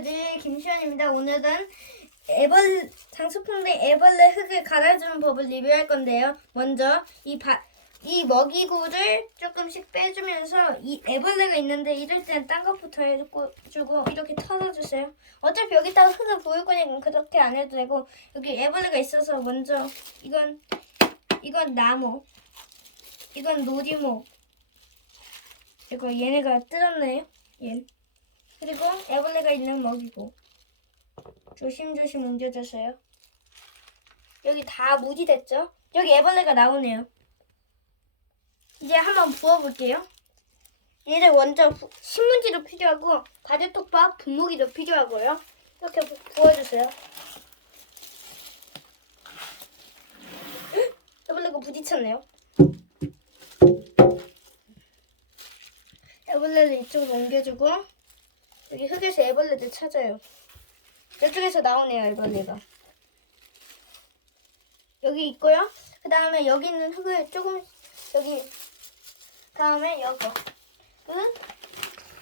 할아버지 김시연입니다. 오늘은 애벌 장수풍뎅 애벌레 흙을 갈아주는 법을 리뷰할 건데요. 먼저 이 바, 이 먹이구를 조금씩 빼주면서 이 애벌레가 있는데 이럴 때는 딴 것부터 해주고 주고 이렇게 털어주세요. 어차피 여기다가 흙을 부을 거니까 그렇게 안 해도 되고 여기 애벌레가 있어서 먼저 이건 이건 나무 이건 노리목 이거 얘네가 뜯었네요. 얘. 애벌레가 있는 먹이고 조심조심 옮겨주세요. 여기 다 무지 됐죠? 여기 애벌레가 나오네요. 이제 한번 부어볼게요. 얘를 먼저 부- 신문지도 필요하고 가죽톱밥 분무기도 필요하고요. 이렇게 부, 부어주세요. 헉! 애벌레가 부딪혔네요. 애벌레를 이쪽으로 옮겨주고 여기 흙에서 애벌레들 찾아요. 이쪽에서 나오네요, 애벌레가. 여기 있고요. 그 다음에 여기 있는 흙을 조금 여기 다음에 여거 은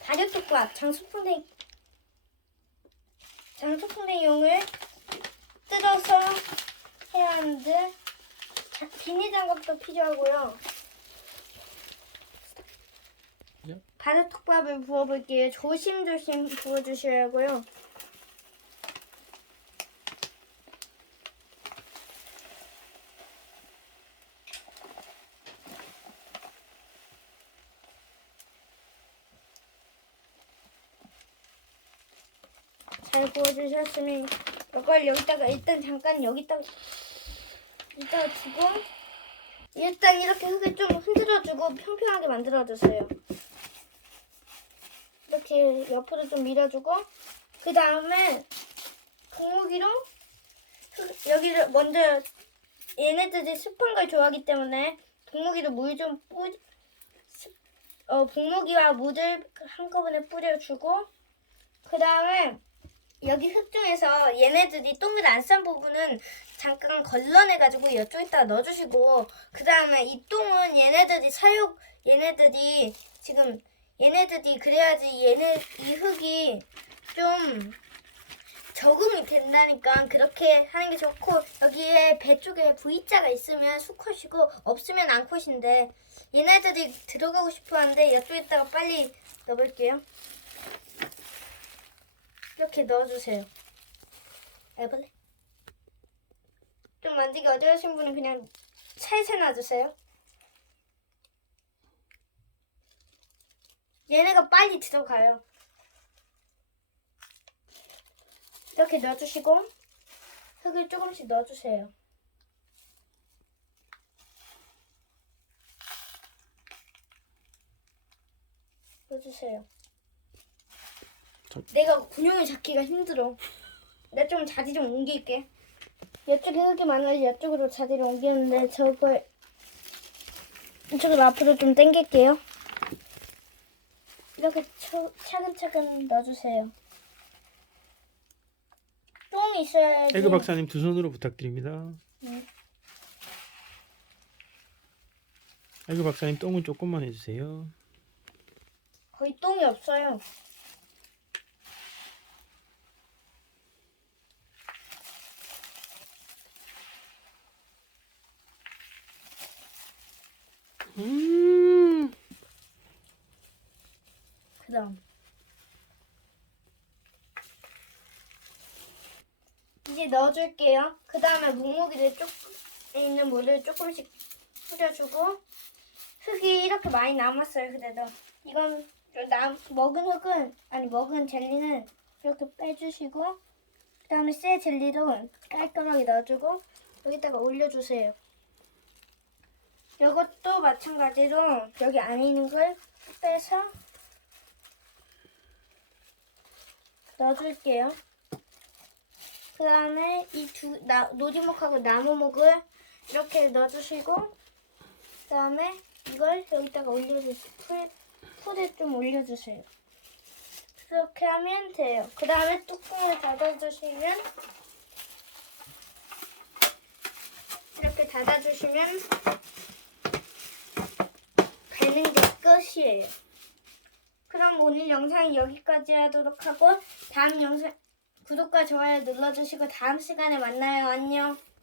다육톱밥 장수풍뎅 장수풍뎅이 용을 뜯어서 해야 하는데 자- 비닐 장갑도 필요하고요. 네. 바르톡밥을 부어볼게요. 조심조심 부어주셔야 하고요. 잘 부어주셨으면 이걸 여기다가 일단 잠깐 여기다가 이따가 두고 일단 이렇게 흙을 좀 흔들어주고 평평하게 만들어주세요. 이렇게 옆으로 좀 밀어주고 그 다음에 분무기로 흙- 여기를 먼저 얘네들이 습한 걸 좋아하기 때문에 분무기로 물 좀 뿌, 습- 어, 분무기와 물을 한꺼번에 뿌려주고 그 다음에 여기 흙 중에서 얘네들이 똥을 안 싼 부분은 잠깐 걸러내가지고 이쪽에다가 넣어주시고 그 다음에 이 똥은 얘네들이 사육 얘네들이 지금 얘네들이 그래야지 얘네 이 흙이 좀 적응이 된다니까 그렇게 하는 게 좋고 여기에 배 쪽에 V자가 있으면 수컷이고 없으면 암컷인데 얘네들이 들어가고 싶어하는데 이쪽에다가 빨리 넣어볼게요. 이렇게 넣어주세요. 애벌레. 좀 만지기 어려우신 분은 그냥 살살 놔주세요. 얘네가 빨리 들어가요. 이렇게 넣어주시고 흙을 조금씩 넣어주세요. 넣어주세요. 저- 내가 군용을 잡기가 힘들어. 나 좀 자리 좀 옮길게. 이쪽에 흙이 많아서 이쪽으로 자리를 옮기는데 저걸 이쪽으로 앞으로 좀 당길게요. 이렇게 차, 차근차근 넣어주세요. 똥이 있어야지. 에그 박사님 두 손으로 부탁드립니다. 네. 에그 박사님 똥은 조금만 해주세요. 거의 똥이 없어요. 음, 그다음 이제 넣어줄게요. 그 다음에 묵묵이를 조금 있는 물을 조금씩 뿌려주고 흙이 이렇게 많이 남았어요. 그래도 이건 좀 남, 먹은 흙은 아니 먹은 젤리는 이렇게 빼주시고 그 다음에 새 젤리도 깔끔하게 넣어주고 여기다가 올려주세요. 이것도 마찬가지로 여기 안에 있는 걸 빼서 넣어줄게요. 그 다음에 이 두 노지목하고 나무목을 이렇게 넣어주시고 그 다음에 이걸 여기다가 올려주세요. 풀, 풀에 좀 올려주세요. 그렇게 하면 돼요. 그 다음에 뚜껑을 닫아주시면 이렇게 닫아주시면 되는 게 끝이에요. 그 그럼 오늘 영상 여기까지 하도록 하고 다음 영상 구독과 좋아요 눌러주시고 다음 시간에 만나요. 안녕.